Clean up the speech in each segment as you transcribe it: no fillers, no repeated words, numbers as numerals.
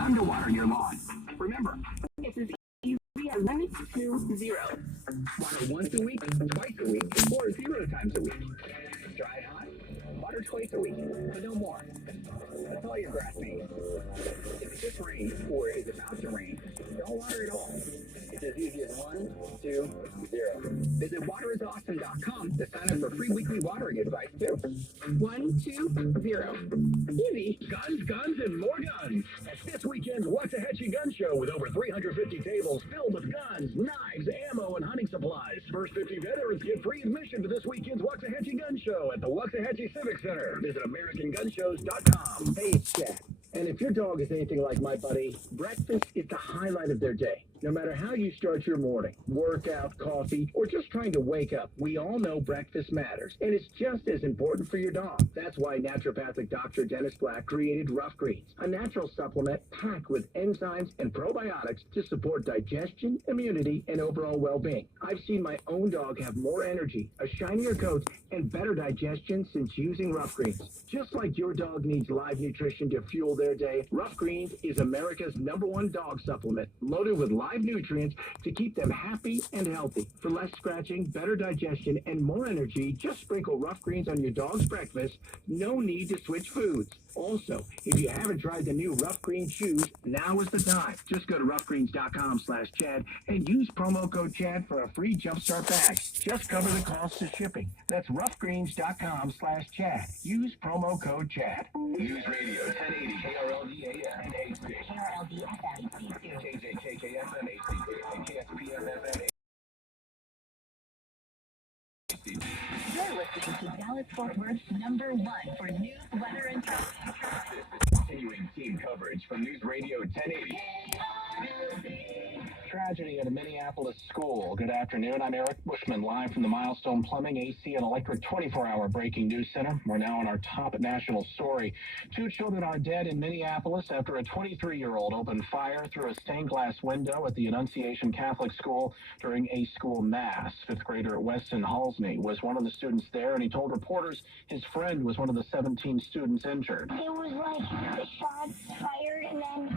time to water your lawn. Remember, it's as easy as 1 to 0. Water once a week, twice a week, or 0 times a week. Dry and hot, water twice a week, but no more. That's all your grass needs. If it just rained or is about to rain, don't water at all. It's as easy as 1, 2, 0. Visit waterisawesome.com to sign up for free weekly watering advice too. 1, 2, 0. Easy. Guns, and more guns. At this weekend's Waxahachie Gun Show with over 350 tables filled with guns, knives, ammo, and hunting supplies. First 50 veterans get free admission to this weekend's Waxahachie Gun Show at the Waxahachie Civic Center. Visit AmericanGunShows.com. Hey, it's Chad. And if your dog is anything like my buddy, breakfast is the highlight of their day. No matter how you start your morning, workout, coffee, or just trying to wake up, we all know breakfast matters. And it's just as important for your dog. That's why naturopathic Dr. Dennis Black created Rough Greens, a natural supplement packed with enzymes and probiotics to support digestion, immunity, and overall well-being. I've seen my own dog have more energy, a shinier coat, and better digestion since using Rough Greens. Just like your dog needs live nutrition to fuel their day, Rough Greens is America's #1 dog supplement, loaded with live nutrients to keep them happy and healthy. For less scratching, better digestion, and more energy, just sprinkle Rough Greens on your dog's breakfast. No need to switch foods. Also, if you haven't tried the new Rough Green chews, now is the time. Just go to roughgreens.com/Chad and use promo code Chad for a free Jumpstart bag. Just cover the cost of shipping. That's roughgreens.com/Chad. Use promo code Chad. News Radio 1080 KRLD AM and HD. KRLD FM HD2. KJKKFM HD. And KSPM FM HD. You're listening to Dallas-Fort Worth's #1 for news, weather, and traffic. Continuing team coverage from News Radio 1080. Tragedy at a Minneapolis school. Good afternoon. I'm Eric Bushman, live from the Milestone Plumbing, AC, and Electric 24-hour breaking news center. We're now on our top national story. 2 children are dead in Minneapolis after a 23-year-old opened fire through a stained glass window at the Annunciation Catholic School during a school mass. 5th grader Weston Halsney was one of the students there, and he told reporters his friend was one of the 17 students injured. It was like the shots fired, and then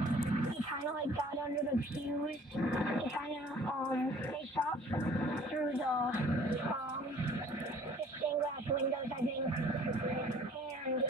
he kind of like got under the pews. It kind of they shot through the stained glass windows, I think, and it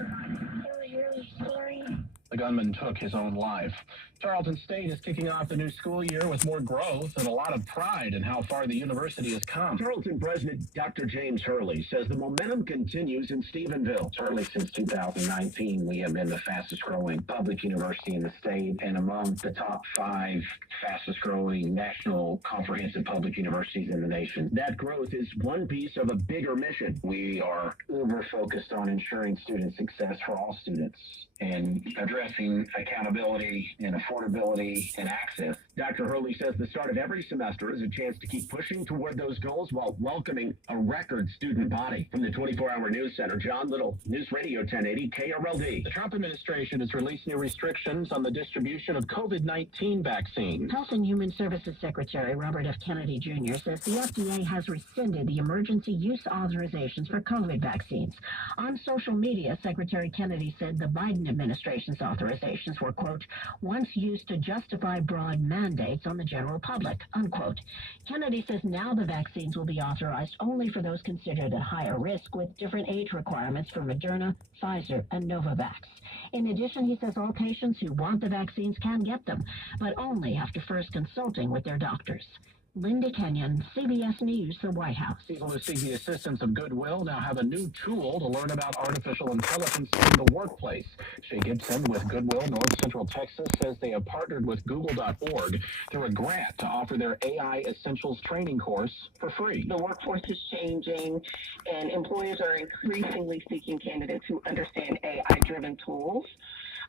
was really scary. The gunman took his own life. Tarleton State is kicking off the new school year with more growth and a lot of pride in how far the university has come. Tarleton President Dr. James Hurley says the momentum continues in Stephenville. Certainly since 2019, we have been the fastest growing public university in the state and among the top 5 fastest growing national comprehensive public universities in the nation. That growth is one piece of a bigger mission. We are uber focused on ensuring student success for all students and addressing accountability and affordability and access. Dr. Hurley says the start of every semester is a chance to keep pushing toward those goals while welcoming a record student body. From the 24-hour news center, John Little, News Radio 1080 KRLD. The Trump administration has released new restrictions on the distribution of COVID-19 vaccines. Health and Human Services Secretary Robert F. Kennedy Jr. says the FDA has rescinded the emergency use authorizations for COVID vaccines. On social media, Secretary Kennedy said the Biden administration's authorizations were, quote, once used to justify broad mandates on the general public, unquote. Kennedy says now the vaccines will be authorized only for those considered at higher risk with different age requirements for Moderna, Pfizer, and Novavax. In addition, he says all patients who want the vaccines can get them, but only after first consulting with their doctors. Linda Kenyon, CBS News, the White House. People who seek the assistance of Goodwill now have a new tool to learn about artificial intelligence in the workplace. Shay Gibson with Goodwill North Central Texas says they have partnered with Google.org through a grant to offer their AI Essentials training course for free. The workforce is changing, and employers are increasingly seeking candidates who understand AI-driven tools.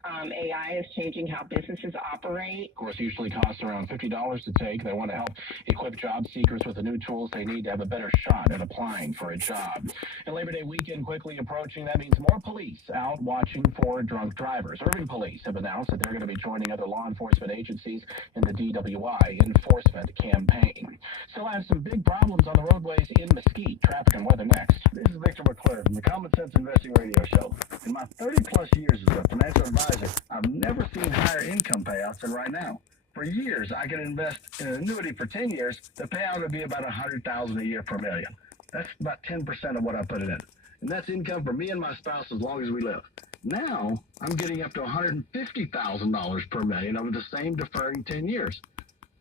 AI is changing how businesses operate. Course usually costs around $50 to take. They want to help equip job seekers with the new tools they need to have a better shot at applying for a job. And Labor Day weekend quickly approaching, that means more police out watching for drunk drivers. Irving police have announced that they're going to be joining other law enforcement agencies in the DWI enforcement campaign. Still have some big problems on the roadways in Mesquite. Traffic and weather next. This is Victor McClure from the Common Sense Investing Radio Show. In my 30-plus years as a financial advisor, I've never seen higher income payouts than right now. For years, I could invest in an annuity for 10 years. The payout would be about $100,000 a year per million. That's about 10% of what I put it in. And that's income for me and my spouse as long as we live. Now, I'm getting up to $150,000 per million over the same deferring 10 years.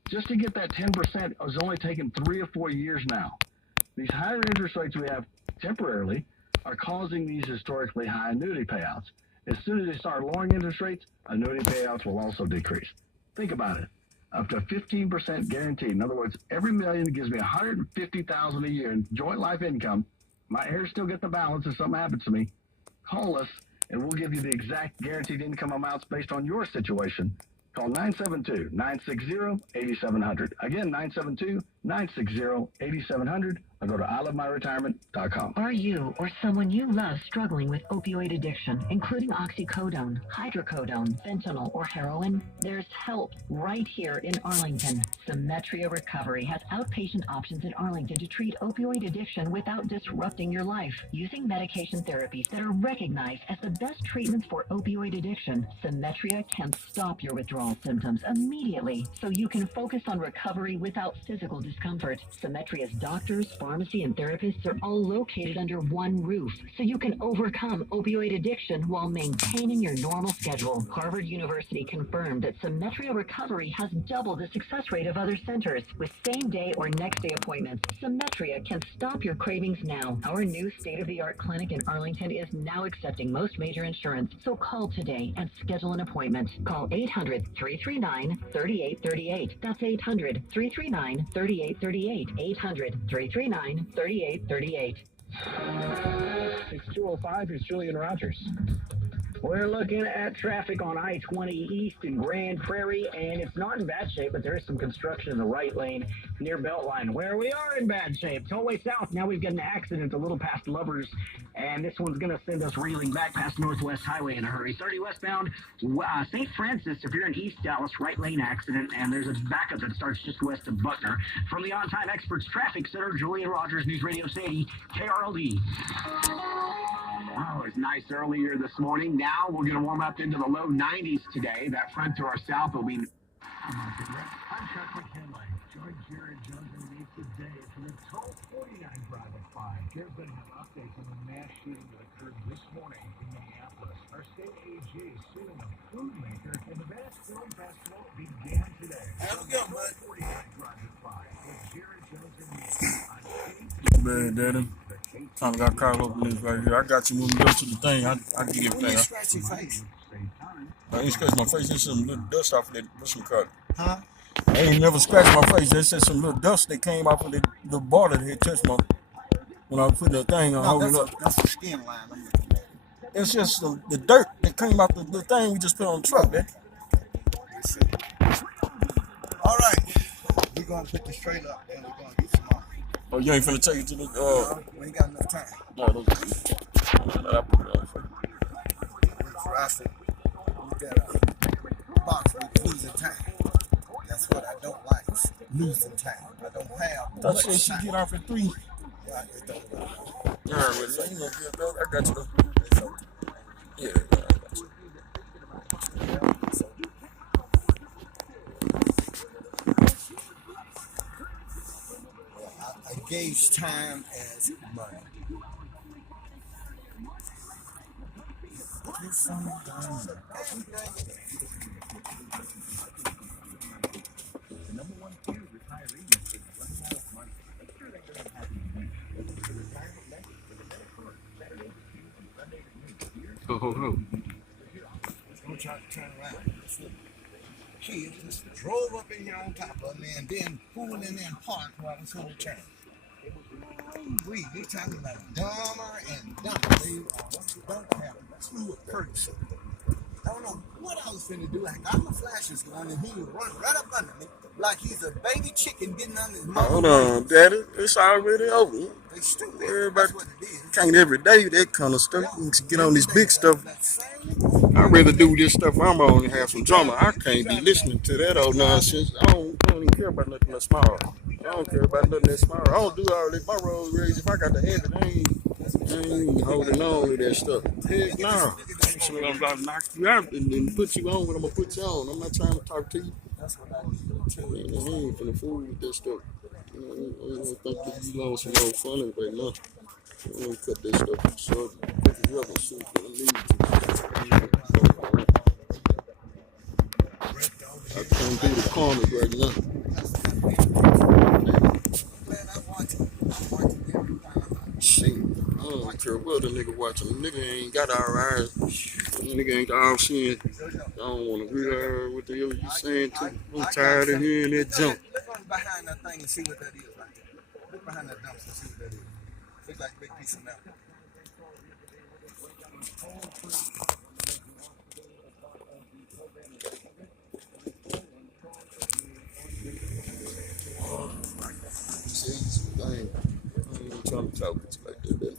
Just to get that 10% is only taking 3 or 4 years now. These higher interest rates we have temporarily are causing these historically high annuity payouts. As soon as they start lowering interest rates, annuity payouts will also decrease. Think about it. Up to 15% guaranteed. In other words, every million gives me $150,000 a year in joint life income. My heirs still get the balance if something happens to me. Call us and we'll give you the exact guaranteed income amounts based on your situation. Call 972-960-8700. Again, 972-960-8700. Or go to ilovemyretirement.com. Are you or someone you love struggling with opioid addiction, including oxycodone, hydrocodone, fentanyl, or heroin? There's help right here in Arlington. Symetria Recovery has outpatient options in Arlington to treat opioid addiction without disrupting your life. Using medication therapies that are recognized as the best treatments for opioid addiction, Symetria can stop your withdrawal symptoms immediately so you can focus on recovery without physical discomfort. Symetria's doctors, pharmacy, and therapists are all located under one roof, so you can overcome opioid addiction while maintaining your normal schedule. Harvard University confirmed that Symetria Recovery has double the success rate of other centers. With same-day or next-day appointments, Symetria can stop your cravings now. Our new state-of-the-art clinic in Arlington is now accepting most major insurance, so call today and schedule an appointment. Call 800-339-3838. That's 800-339-3838. 800-339-3838. It's 2:05. Here's Julian Rogers. We're looking at traffic on I-20 East in Grand Prairie, and it's not in bad shape, but there is some construction in the right lane near Beltline, where we are in bad shape. Tollway South, now we've got an accident a little past Lovers, and this one's going to send us reeling back past Northwest Highway in a hurry. 30 westbound, St. Francis, if you're in East Dallas, right lane accident, and there's a backup that starts just west of Butner. From the On-Time Experts Traffic Center, Julian Rogers, News Radio 680, KRLD. Oh, it was nice earlier this morning. Now we're going to warm up into the low 90s today. That front to our south will be... I'm Chuck McKinley. Join Jared Jones and me today for the 1249 Drive at 5. Jared's going to have updates on the mass shooting that occurred this morning in Minneapolis. Our state AG is suing a food maker, and the Venice Film Festival began today. Have a good one. 1249 Drive at 5 with Jared Jones and me on Man, Daddy. Time got Carlos this right here. I got you when we go to the thing. I can get When you there. scratch your face. I ain't scratch my face. There's some little dust off of that bushing cut. Huh? I ain't never scratched my face. There's just some little dust that came off of the border that had touched my when I put the thing on. Hold it up. That's the skin line I'm looking at. It's just the dirt that came off the thing we just put on the truck, man. Let's see. All right. We're going to put this trailer up there and we're going to get some more. Oh, you ain't finna take it to the We ain't got enough time. No, those I put it on for you. For us, we got a box with losing time. That's what I don't like, is losing time. I don't have That's much what she time. get off at 3. Yeah, I just don't know. Yeah, well, you know, I got you though. Yeah, I got you. So, I gauge time as money. the number one fear of retirees is running out of money. I'm sure that doesn't happen to you. Listen to the retirement message for the next course, Saturday to Tuesday and Sunday to noon. Here, Ho, ho, ho. Don't try to turn around. Kids just drove up in here on top of me and then pulled in there and parked while I was going to turn. You're talking about dumber and dumber. They don't have a clue of courtesy. I don't know what I was finna do. I got my flashes going, and he was running right up under me like he's a baby chicken getting under his mama. Hold on, Daddy. It's already over. They stupid. Worry about That's what it is. can't every day that kind of stuff. You can get on this big stuff. I'd rather do this stuff I'm on and have some drama. I can't be listening to that old nonsense. I don't even care about nothing that small. I don't care about nothing that small. I don't do all this. My road rage, if I got to have it, I ain't holding on to that stuff. Heck no. So I'm about to knock you out and then put you on what I'm going to put you on. I'm not trying to talk to you. That's what I need to tell you. Man, I ain't finna fool with that stuff. I don't think that you know some more funny right now. I'm gonna cut this stuff short. Pick it up and see what I need to. I can't do the corners right now. Shit, I don't care what the nigga watching. The nigga ain't got our eyes. The nigga ain't all seeing. I don't want to hear what the hell you saying to me. I'm tired of hearing that jump. Look behind that thing and see what that is right there. Look behind that dumpster and see what that is. Looks like a big piece of metal. See, I ain't trying to talk with you like that.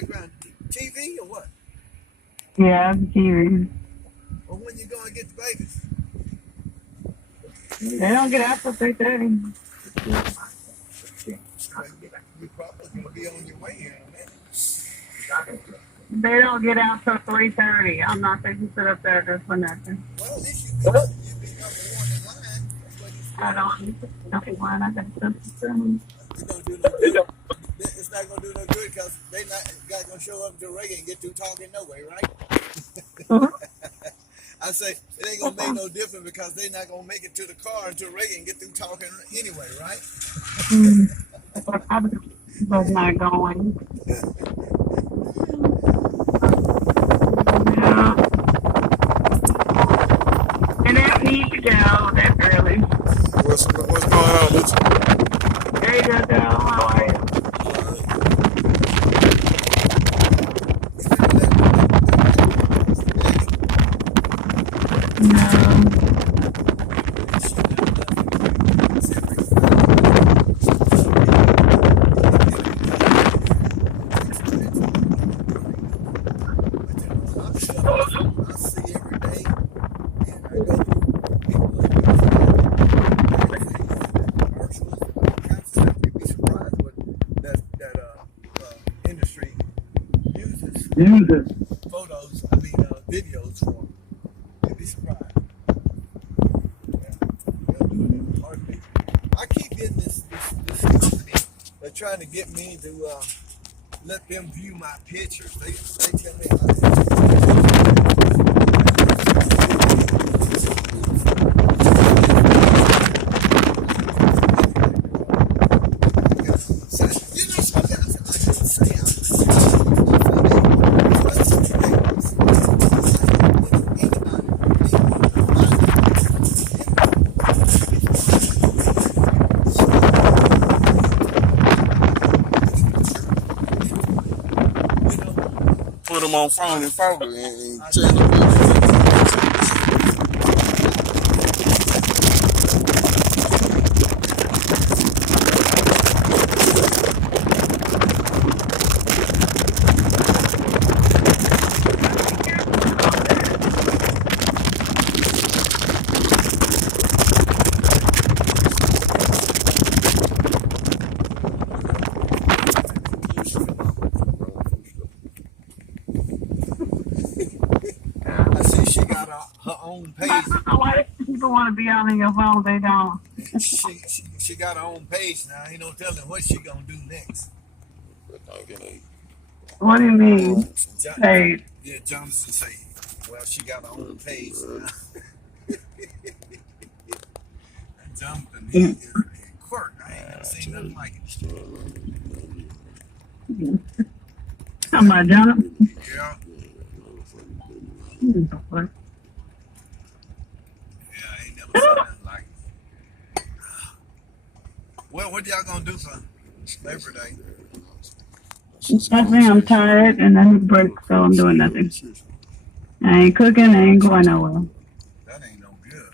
background? TV or what? Yeah, TV. Or when you going to get the babies? They don't get out till 3:30. You're probably going to be on your way here in a minute. They don't get out till 3:30. I'm not thinking sit up there just for nothing. Well, at least you be number one in line. I don't line. I got something. It's not going to do no good because they not going to show up until Reagan and get through talking no way, right? I say it ain't going to make no difference because they not going to make it to the car until Reagan get through talking anyway, right? I was not going. Yeah. And I need to go that early. What's going on with you? There you go, how are you? Photos, videos for them. You'd be surprised. I keep getting this company. They're trying to get me to let them view my pictures. They tell me put them on phone and photo and check them. People want to be on your phone, they don't. She got her own page now. Ain't no telling what she gonna do next. What do you mean? Page? Yeah, Johnson say, well, she got her own page now. Jonathan, he is a quirk. I ain't never seen nothing like it. Talking about Jonathan? Yeah. Well, what y'all gonna do for Labor Day? Nothing. I'm tired and I need break, so I'm doing nothing. I ain't cooking. I ain't going nowhere. That ain't no good.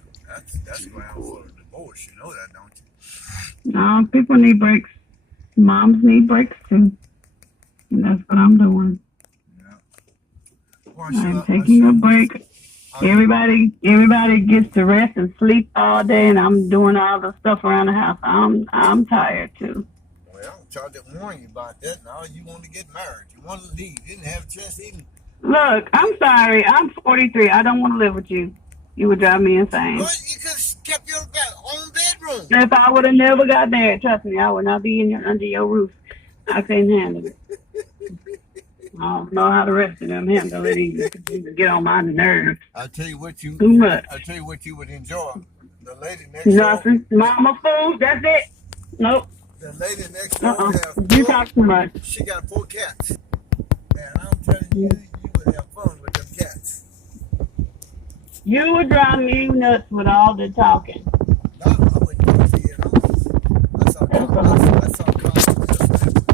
That's ground for a divorce. You know that, don't you? No, people need breaks. Moms need breaks too. And that's what I'm doing. Yeah. I'm taking a break. Everybody gets to rest and sleep all day, and I'm doing all the stuff around the house. I'm tired too. Well, I tried to warn you about that. Now you want to get married. You want to leave. You didn't have a chance to even. Look, I'm sorry. I'm 43. I don't want to live with you. You would drive me insane. Well, you could have kept your own bedroom. If I would have never got married, trust me, I would not be under your roof. I couldn't handle it. I don't know how the rest of them handle it either. You get on my nerves. I'll tell you what you. Too much. I'll tell you what you would enjoy. The lady next Nothing. Mama food. That's it. Nope. The lady next door You talk too much. She got 4 cats, and I'm telling you, you would have fun with them cats. You would drive me nuts with all the talking. No, I wouldn't talk to you at all. I saw Carl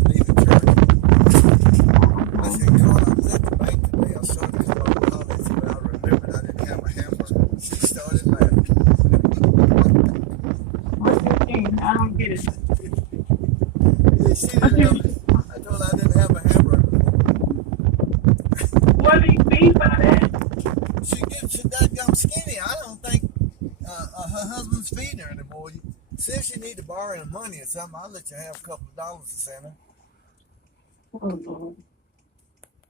leaving church. I said, Carl, I was at the bank today. I saw this one college, but I remembered I didn't have a hamburger. She started laughing. I don't get it. Yeah, she didn't have, I told her I didn't have a hamburger. Well, since you need to borrow any money or something, I'll let you have a couple of dollars to send her. Oh, Lord.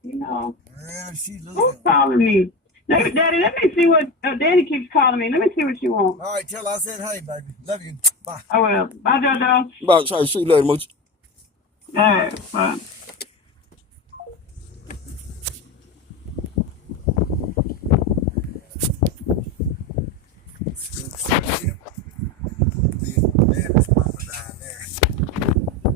You know. Yeah, she's Who's losing. calling me? Daddy, let me see what... Daddy keeps calling me. Let me see what you want. All right, tell her I said hey, baby. Love you. Bye. I will. Bye, JoJo. Bye. Try to see you later, Mooch. All right, bye. Daddy's mama down there.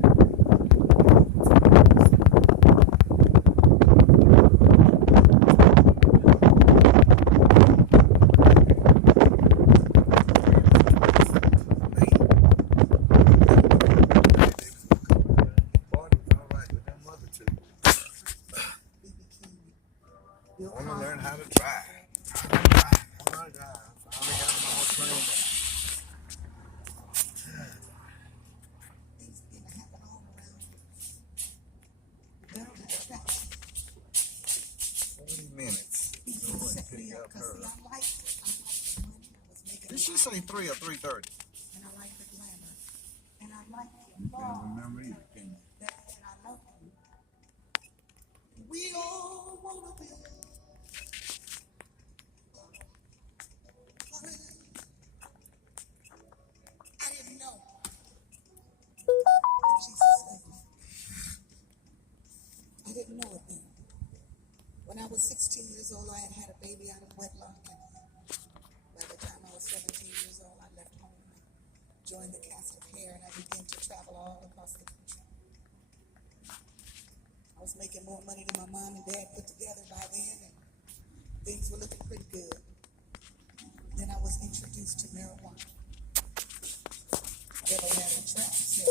I want to learn how to drive. I finally got them all trained up. 40 minutes. So I can pick up her. Did she say 3 or 3:30? And I like the glamour. And I like You can't remember either, can you? that, and I love you. We all wanna be. I didn't know. In Jesus' name. I didn't know it then. When I was 16 years old, I had a baby out of wedlock. And by the time I was 17 years old, I left home and joined the cast of Hair, and I began to travel all across the country. I was making more money than my mom and dad put together by then, and things were looking pretty good. Then I was introduced to marijuana. Never had a trap set.